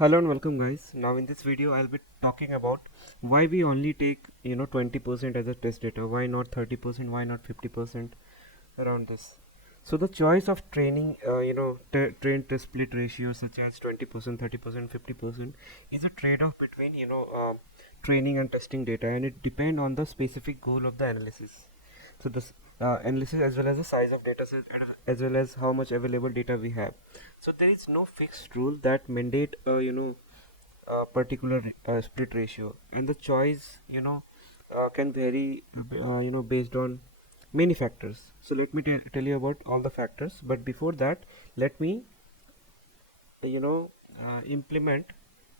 Hello and welcome guys. Now in this video I'll be talking about why we only take 20% as a test data. Why not 30%? Why not 50%? Around this. So the choice of training train test split ratio such as 20%, 30%, 50% is a trade-off between training and testing data, and it depends on the specific goal of the analysis. So this analysis as well as the size of data set as well as how much available data we have. So there is no fixed rule that mandate a particular split ratio, and the choice can vary based on many factors. So let me tell you about all the factors, but before that let me implement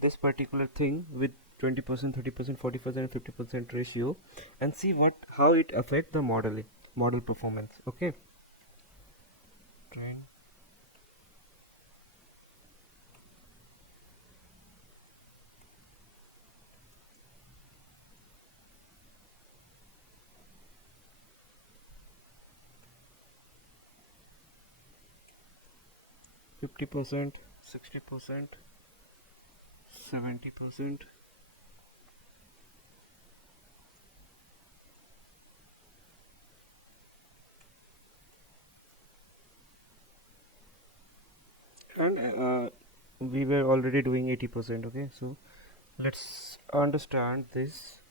this particular thing with 20%, 30%, 40% and 50% ratio, and see what how it affect the model performance. Okay, train 50%, 60%, 70%, and we were already doing 80%. Okay, so let's understand this.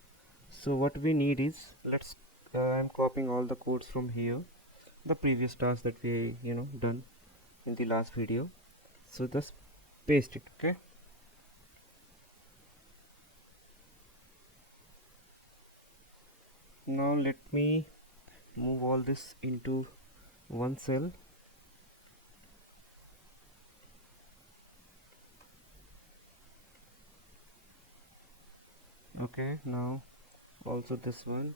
So what we need is, let's I'm copying all the codes from here, the previous task that we done in the last video. So just paste it. Okay, now let me move all this into one cell. Okay, now also this one.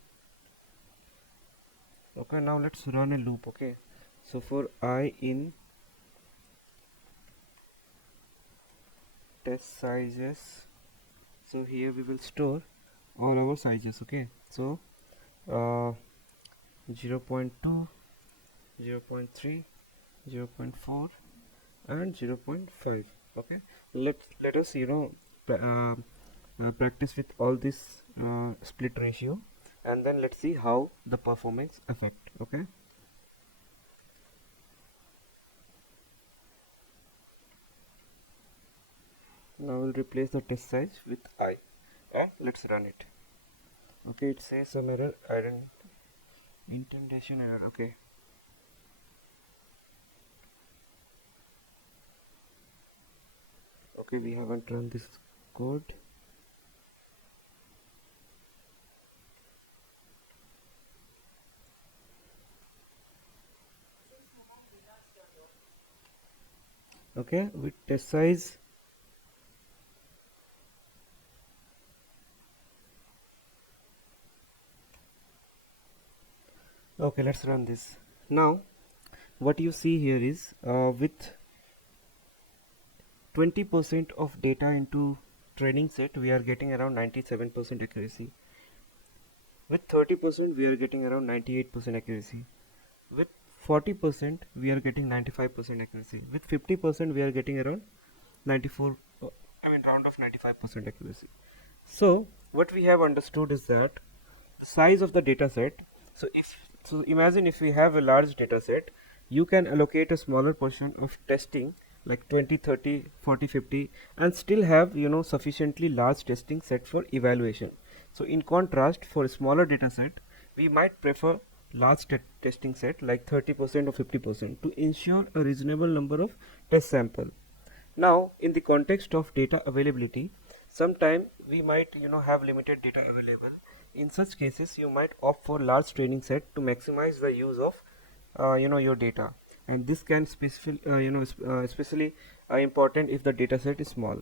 Okay, now let's run a loop. Okay, so for I in test sizes, so here we will store all our sizes. Okay, so uh, 0 0.2, 0 0.3, 0 0.4 and 0 0.5. Okay, let us practice with all this split ratio, and then let's see how the performance affect. Okay, now we'll replace the test size with I, and let's run it. Okay, it says some error, indentation error. Okay, okay, we haven't run this code. Okay, with test size, okay, let's run this. Now what you see here is with 20% of data into training set, we are getting around 97% accuracy. With 30% we are getting around 98% accuracy. With 40% we are getting 95% accuracy. With 50% we are getting around 94, round of 95% accuracy. So what we have understood is that the size of the data set, so imagine if we have a large data set, you can allocate a smaller portion of testing like 20, 30, 40, 50, and still have sufficiently large testing set for evaluation. So in contrast, for a smaller data set, we might prefer large testing set like 30% or 50% to ensure a reasonable number of test sample. Now in the context of data availability, sometime we might have limited data available. In such cases you might opt for large training set to maximize the use of your data, and this can especially important if the data set is small.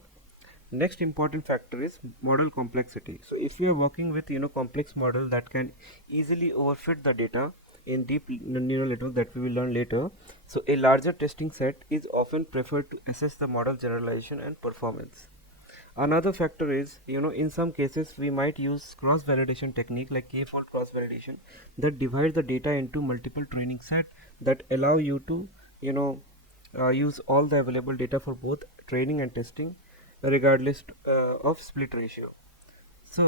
Next important factor is model complexity. So if you are working with complex model that can easily overfit the data in deep neural network that we will learn later, so a larger testing set is often preferred to assess the model generalization and performance. Another factor is, in some cases we might use cross validation technique like k-fold cross validation that divide the data into multiple training set that allow you to use all the available data for both training and testing. regardless of split ratio. So,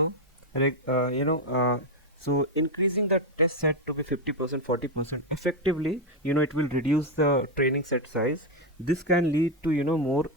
so increasing the test set to be 50%, 40%, effectively, it will reduce the training set size. This can lead to, more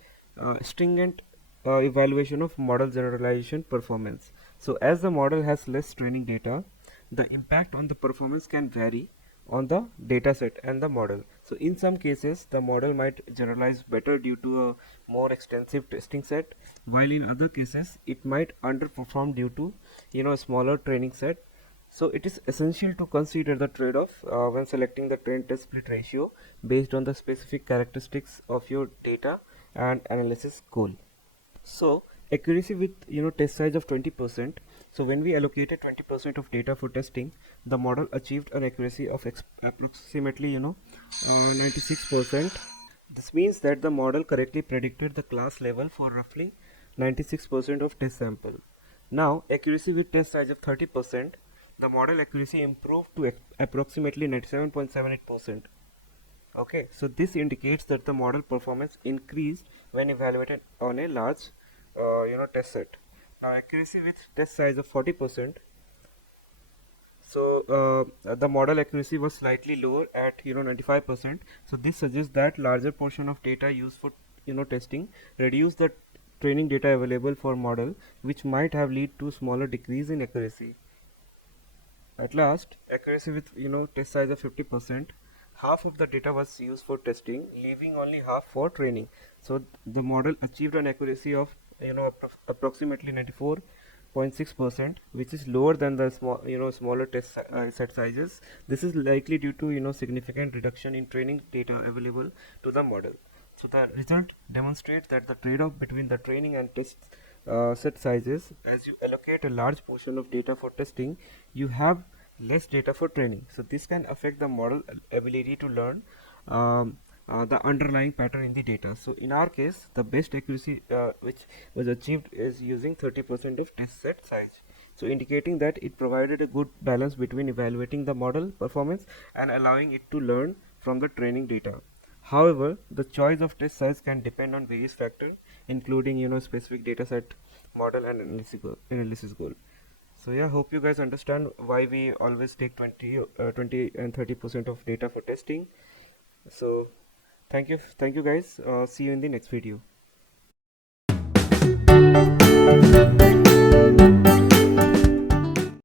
stringent evaluation of model generalization performance. So, as the model has less training data, the impact on the performance can vary on the dataset and the model. So in some cases the model might generalize better due to a more extensive testing set, while in other cases it might underperform due to a smaller training set. So it is essential to consider the trade-off when selecting the train test split ratio based on the specific characteristics of your data and analysis goal. So accuracy with test size of 20%. So when we allocated 20% of data for testing, the model achieved an accuracy of approximately 96%. This means that the model correctly predicted the class level for roughly 96% of test sample. Now accuracy with test size of 30%, the model accuracy improved to approximately 97.78%. Okay, so this indicates that the model performance increased when evaluated on a large, test set. Now, accuracy with test size of 40%. So the model accuracy was slightly lower at 95%. So this suggests that larger portion of data used for testing reduce the training data available for model, which might have lead to smaller decrease in accuracy. At last, accuracy with test size of 50%, half of the data was used for testing, leaving only half for training. So the model achieved an accuracy of approximately 94.6%, which is lower than the smaller test set sizes. This is likely due to significant reduction in training data available to the model. So the result demonstrates that the trade-off between the training and test set sizes, as you allocate a large portion of data for testing, you have less data for training. So this can affect the model ability to learn the underlying pattern in the data. So in our case, the best accuracy which was achieved is using 30% of test set size. So indicating that it provided a good balance between evaluating the model performance and allowing it to learn from the training data. However, the choice of test size can depend on various factors, including specific dataset, model, and analysis goal. So yeah, hope you guys understand why we always take 20 and 30% of data for testing. So thank you guys. See you in the next video.